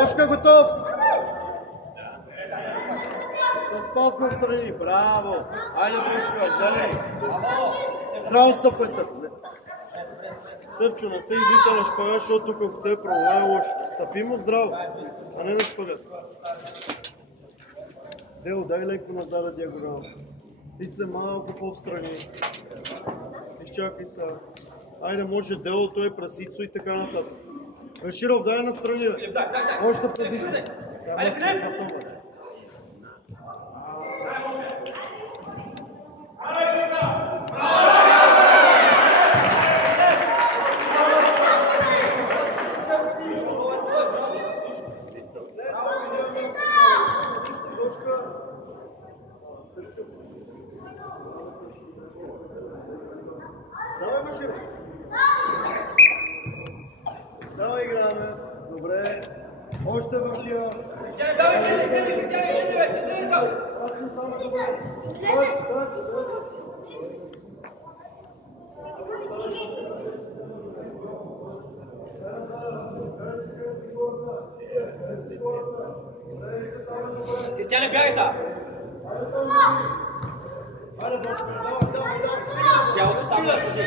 Бошка готов! С пас настрани, браво! Айде, Бошка, гледай! Здраво стъпвай, стъпвай! Стъпчо, не се извита на шпага, защото тук ако те е проблем е лошо. Стъпи му здраво, а не на шпагата. Дело, дай леко назад диагонал. Ице малко по-встрани. Изчакай сега. Айде, може Дело, той е прасицо и така нататък. Раширов, дай настрани. Още позиция. Айде, Филип! Давай, Маширов. Давай, играме. Добре. Още въртия. Кристиане, давай, излезе, Кристиане, излезе вече, излезе там! Кристиане, бягай са! Тялото само да кажи.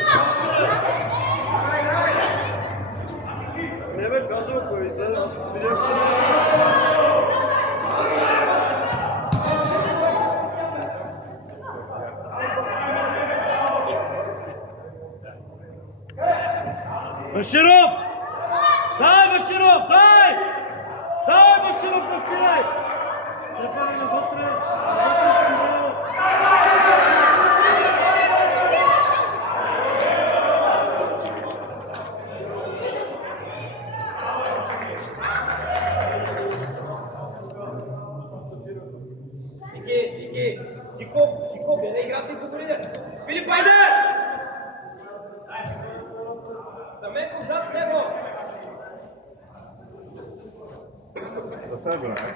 Не бе, казвам, ако излезе, аз видях, че не. Баширов! Дай, Баширов, дай! Дай, Баширов, разпирай! Трепане навътре, навътре към Дело. Вики, Тико, бе, играта и говори. Филип, айде! Даменко, зад него! Да се играе.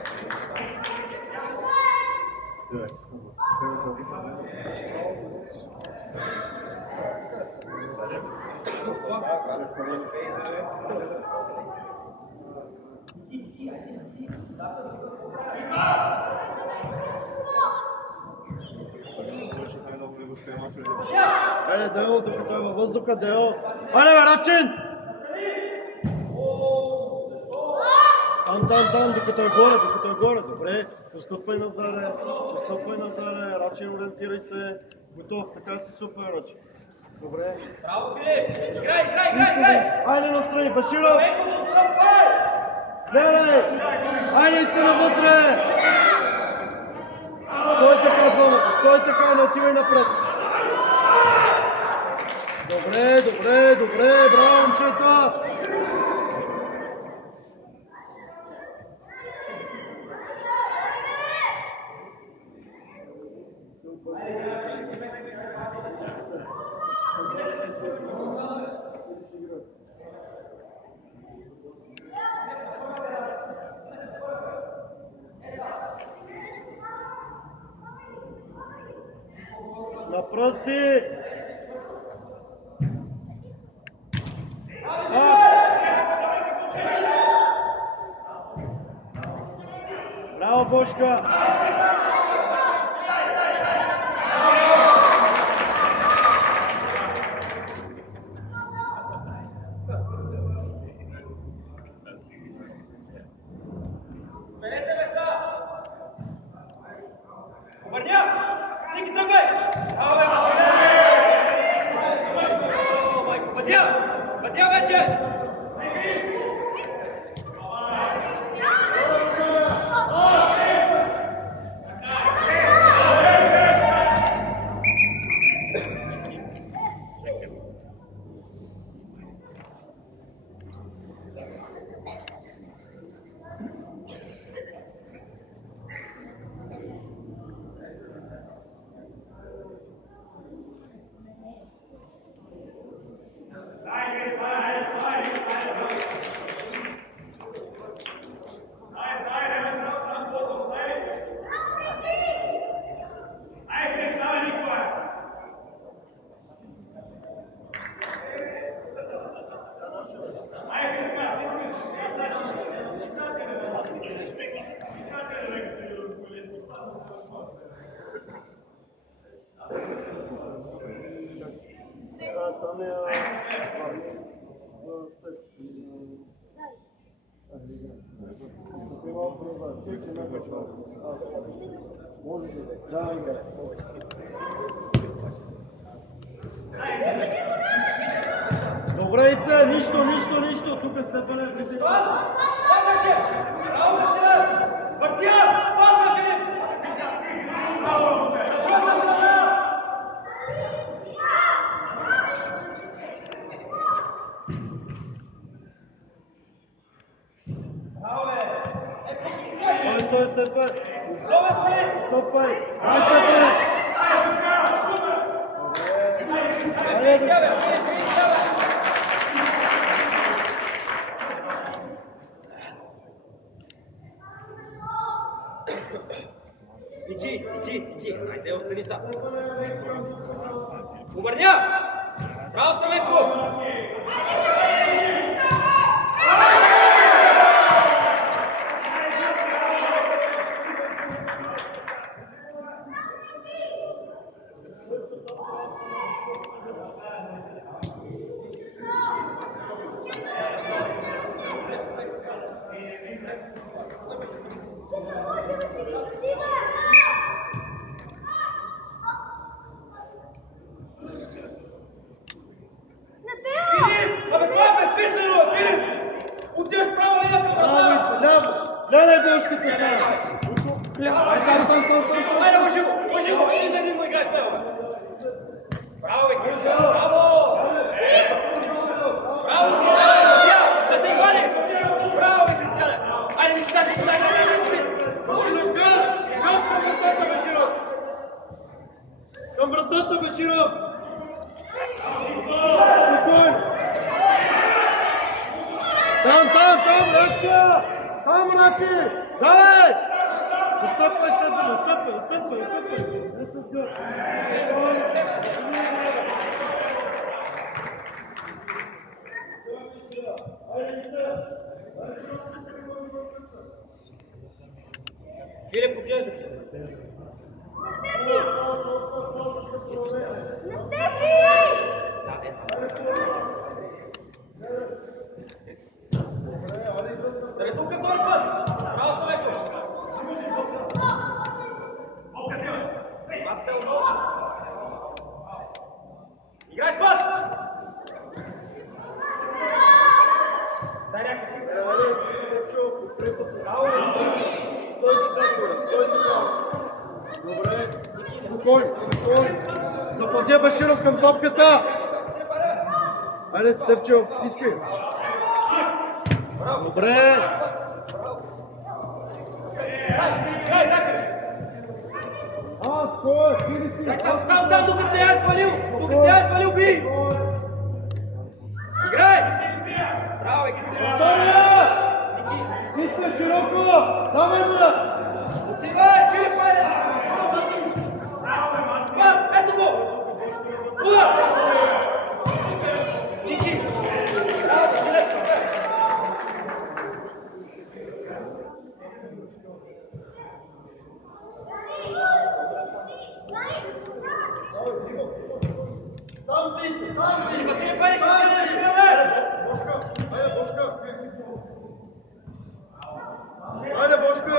Айде, Дело, докато е във въздуха, Дело. Айде, бе, Рачин! Там, докато е горе, добре. Постъпвай назаре, Рачин, ориентирай се. Готов, така си супер, Рачин. Добре. Браво, Филип! Играй! Айде настрани, Баширов! Гледай! Айде, ице навътре! Стой така, не отивай напред. Добре, браво, момчета! На пръсти! Браво, Бошка! Сменете места! Обърня! Ники, тръгвай! Абе, майко, пътя вече! Там е... Добре, Ице, нищо, тук е Стефане, влизай. Стой, Стефан! Стопай! Ай, Стефане! Ники, айде, остани са. Обърня! Право, Стаменко! Гледай бошката сега! Там! Айде, Божиго, един му играй с него! Браво, бе, Кристиан, браво! Браво, Кристиан, да сте извани! Браво, бе, Кристиан! Айде, не читайте, дай! Газ към вратата, Беширов! Към вратата, Беширов! Спокойно! Там, реакция! Там, Рачи! Давай! Отстъпвай, Стефан, отстъпвай! Не се сгър! Филип, поглежда. На Стефи! Да, не само. Да не тука втори път! Браво, Стаменко! Играй с пас! Дай реакция! Стефчо, подкрепата! Стой така! Добре! Спокойно! Запази Баширов към топката! Айде, Стефчо, искай! Добре! Стой! Там, докато не я свалил, би! Играй! Браво, Ница, широко! Давай му! Отивай, Филип, айде! Пас, ето го! Удар! Ники! Браво, Василев, супер! Василев, айде, Айде, Бошка!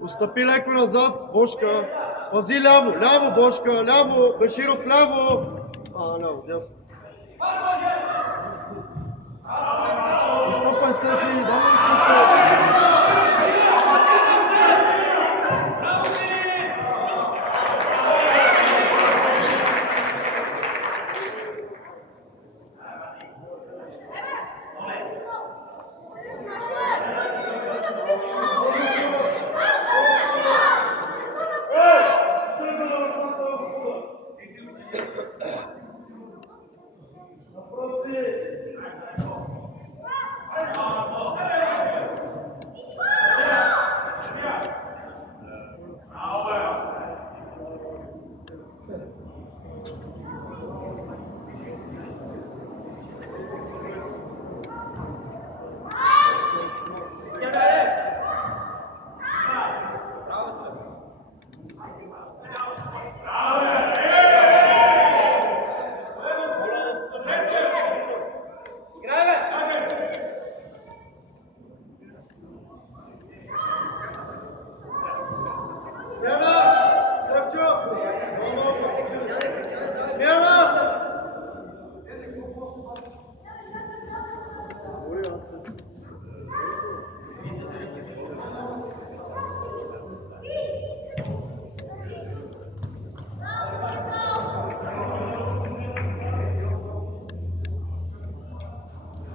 Отстъпи леко назад, Бошка. Пази ляво, Бошка, ляво, Беширов ляво. Ляво, дясно. Отстъпай, Стефи, давай отстъпай.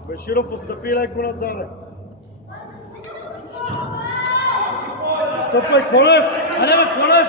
Беширов, отстъпи леко назад. Отстъпвай, Колев! Аре бе, Колев!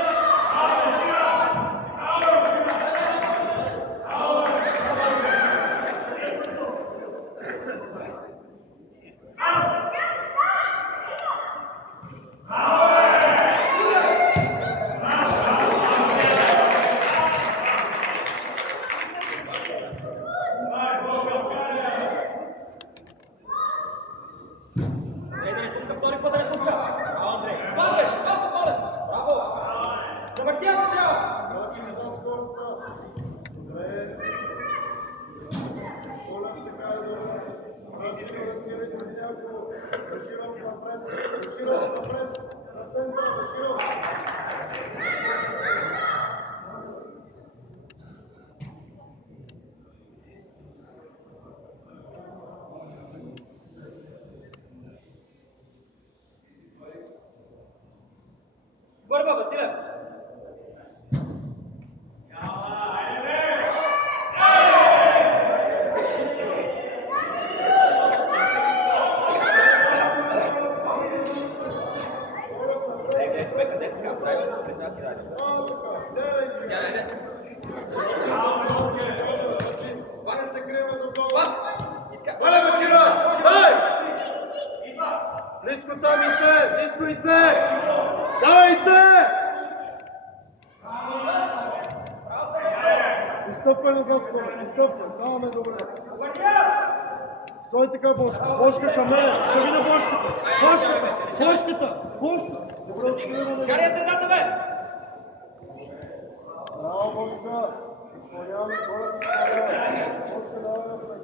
Борба, Василев! Близко там ице! Близко ице! Давай ице! Изстъпвай назад, Колев, изстъпвай. Даваме добре. Стой така, Бошка. Бошка към мен. Стави на Бошката. Бошката! Бошката! Бошка! Добре, отстрема. Карай средата, бе! Браво, Бошка! Изпълняваме хората. Бошка, давай напред.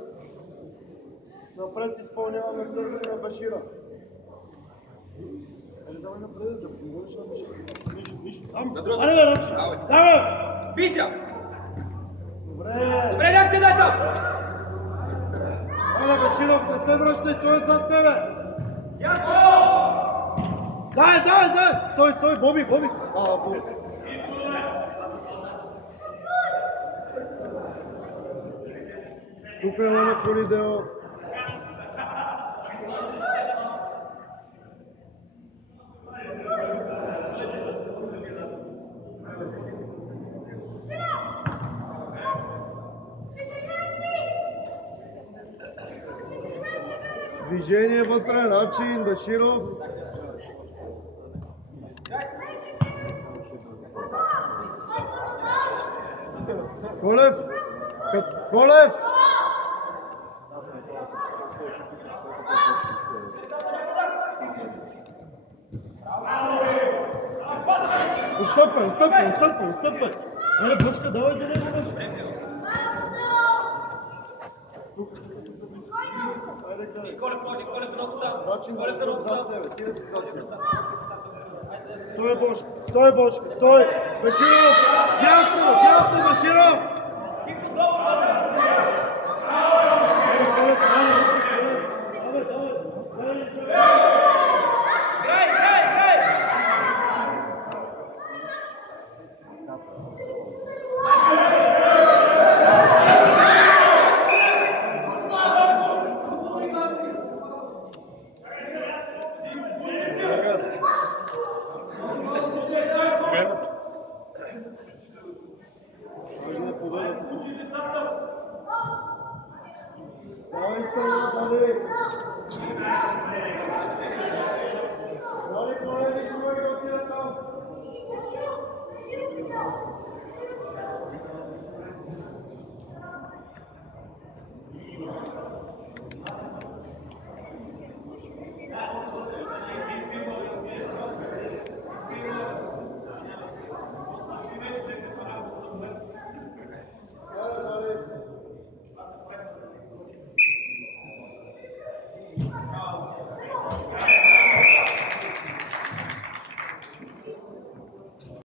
Напред изпълняваме търси на Башира. Давай напред, да помогнеш на Башира. Нищо. Там. Али бе, Рачи. Давай! Бися! Добре. Добре, реакция, дай там! Айде, Баширов, не се връщай, той е зад тебе. Ясно! Дай! Стой, Боби! Боби! Тук е на Полидео. Движение вътре, Начин, Баширов. Колев! Колев! Отстъпвай! Еле, Бошка, давай да не бъдеш. Колев може, Колев едното сам. Начин, Колев едното сам. Стой, Бошка, стой! Баширов! Дясно, Баширов!